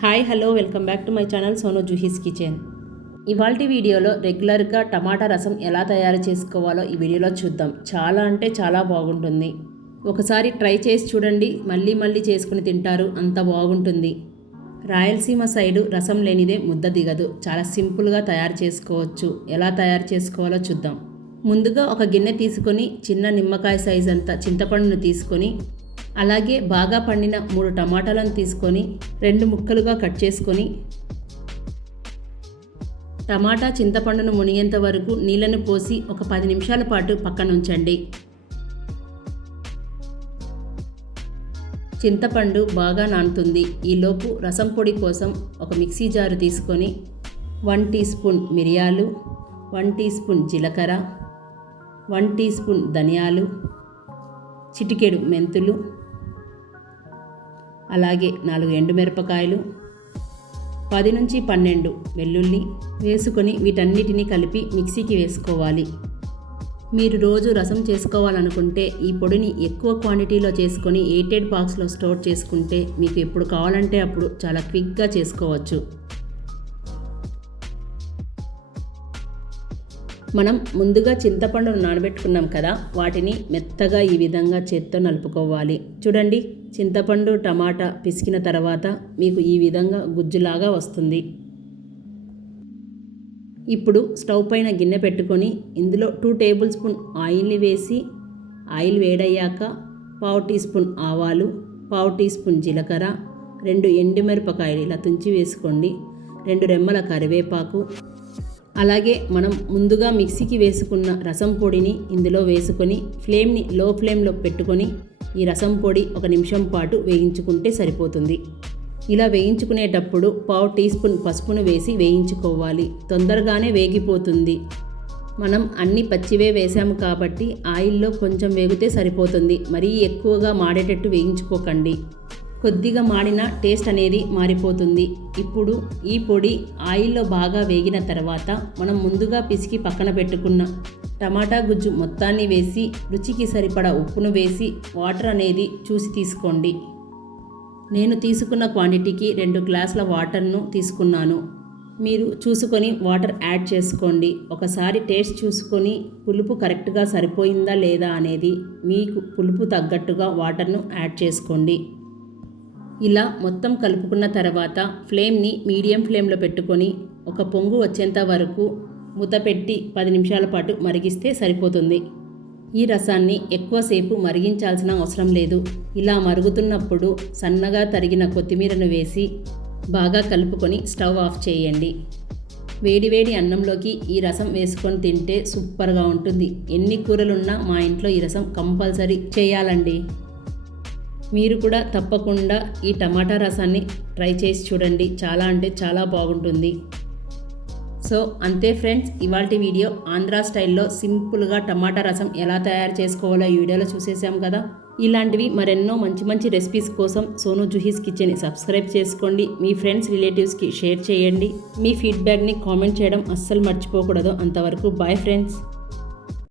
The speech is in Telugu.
Hi hello welcome back to my channel Sonu Juhi's kitchen. ఇవాల్టి వీడియోలో రెగ్యులర్గా టమాటా రసం ఎలా తయారు చేసుకోవాలో ఈ వీడియోలో చూద్దాం. చాలా అంటే చాలా బాగుంటుంది. ఒకసారి ట్రై చేసి చూడండి, మళ్ళీ మళ్ళీ చేసుకుని తింటారు, అంత బాగుంటుంది. రాయలసీమ సైడు రసం లేనిదే ముద్ద దిగదు. చాలా సింపుల్గా తయారు చేసుకోవచ్చు. ఎలా తయారు చేసుకోవాలో చూద్దాం. ముందుగా ఒక గిన్నె తీసుకొని చిన్న నిమ్మకాయ సైజ్ అంతా చింతపండును తీసుకొని అలాగే బాగా పండిన 3 టమాటాలను తీసుకొని 2 ముక్కలుగా కట్ చేసుకొని టమాటా చింతపండును మునిగేంత వరకు నీళ్లను పోసి ఒక 10 నిమిషాల పాటు పక్కన ఉంచండి. చింతపండు బాగా నానుతుంది. ఈలోపు రసం పొడి కోసం ఒక మిక్సీ జారు తీసుకొని 1 టీ స్పూన్ మిరియాలు, 1 టీ స్పూన్ జీలకర్ర, 1 టీ స్పూన్ ధనియాలు, చిటికెడు మెంతులు, అలాగే 4 ఎండుమిరపకాయలు, 10 నుంచి 12 వెల్లుల్లి వేసుకొని వీటన్నిటిని కలిపి మిక్సీకి వేసుకోవాలి. మీరు రోజు రసం చేసుకోవాలనుకుంటే ఈ పొడిని ఎక్కువ క్వాంటిటీలో చేసుకొని ఎయిటెడ్ బాక్స్లో స్టోర్ చేసుకుంటే మీకు ఎప్పుడు కావాలంటే అప్పుడు చాలా క్విక్గా చేసుకోవచ్చు. మనం ముందుగా చింతపండును నానబెట్టుకున్నాం కదా, వాటిని మెత్తగా ఈ విధంగా చేత్తో నలుపుకోవాలి. చూడండి, చింతపండు టమాటా పిసికిన తర్వాత మీకు ఈ విధంగా గుజ్జులాగా వస్తుంది. ఇప్పుడు స్టవ్ పైన గిన్నె పెట్టుకొని ఇందులో 2 టేబుల్ స్పూన్ ఆయిల్ని వేసి ఆయిల్ వేడయ్యాక 1/2 టీ స్పూన్ ఆవాలు, 1/2 టీ స్పూన్ జీలకర్ర, 2 ఎండుమిరపకాయలు ఇలా తుంచి వేసుకోండి, 2 రెమ్మల కరివేపాకు, అలాగే మనం ముందుగా మిక్సీకి వేసుకున్న రసం పొడిని ఇందులో వేసుకొని ఫ్లేమ్ని లో ఫ్లేమ్లో పెట్టుకొని ఈ రసం పొడి 1 నిమిషం పాటు వేయించుకుంటే సరిపోతుంది. ఇలా వేయించుకునేటప్పుడు 1/2 టీ స్పూన్ పసుపును వేసి వేయించుకోవాలి. తొందరగానే వేగిపోతుంది. మనం అన్ని పచ్చివే వేసాము కాబట్టి ఆయిల్లో కొంచెం వేగితే సరిపోతుంది. మరీ ఎక్కువగా మాడేటట్టు వేయించుకోకండి. కొద్దిగా మాడిన టేస్ట్ అనేది మారిపోతుంది. ఇప్పుడు ఈ పొడి ఆయిల్లో బాగా వేగిన తర్వాత మనం ముందుగా పిసికి పక్కన పెట్టుకున్న టమాటా గుజ్జు మొత్తాన్ని వేసి రుచికి సరిపడా ఉప్పును వేసి వాటర్ అనేది చూసి తీసుకోండి. నేను తీసుకున్న క్వాంటిటీకి 2 గ్లాసుల వాటర్ను తీసుకున్నాను. మీరు చూసుకొని వాటర్ యాడ్ చేసుకోండి. ఒకసారి టేస్ట్ చూసుకొని పులుపు కరెక్ట్గా సరిపోయిందా లేదా అనేది మీకు పులుపు తగ్గట్టుగా వాటర్ను యాడ్ చేసుకోండి. ఇలా మొత్తం కలుపుకున్న తర్వాత ఫ్లేమ్ని మీడియం ఫ్లేమ్లో పెట్టుకొని ఒక పొంగు వచ్చేంత వరకు మూత పెట్టి 10 నిమిషాల పాటు మరిగిస్తే సరిపోతుంది. ఈ రసాన్ని ఎక్కువసేపు మరిగించాల్సిన అవసరం లేదు. ఇలా మరుగుతున్నప్పుడు సన్నగా తరిగిన కొత్తిమీరను వేసి బాగా కలుపుకొని స్టవ్ ఆఫ్ చేయండి. వేడివేడి అన్నంలోకి ఈ రసం వేసుకొని తింటే సూపర్గా ఉంటుంది. ఎన్ని కూరలున్నా మా ఇంట్లో ఈ రసం కంపల్సరీ చేయాలండి. మీరు కూడా తప్పకుండా ఈ టమాటా రసాన్ని ట్రై చేసి చూడండి. చాలా అంటే చాలా బాగుంటుంది. సో అంతే ఫ్రెండ్స్, ఇవాల్టి వీడియో ఆంధ్రా స్టైల్లో సింపుల్గా టమాటా రసం ఎలా తయారు చేసుకోవాలో ఈ వీడియోలో చూసేసాం కదా. ఇలాంటివి మరెన్నో మంచి మంచి రెసిపీస్ కోసం సోను జుహీస్ కిచెన్ని సబ్స్క్రైబ్ చేసుకోండి. మీ ఫ్రెండ్స్ రిలేటివ్స్కి షేర్ చేయండి. మీ ఫీడ్బ్యాక్ని కామెంట్ చేయడం అస్సలు మర్చిపోకూడదు. అంతవరకు బాయ్ ఫ్రెండ్స్.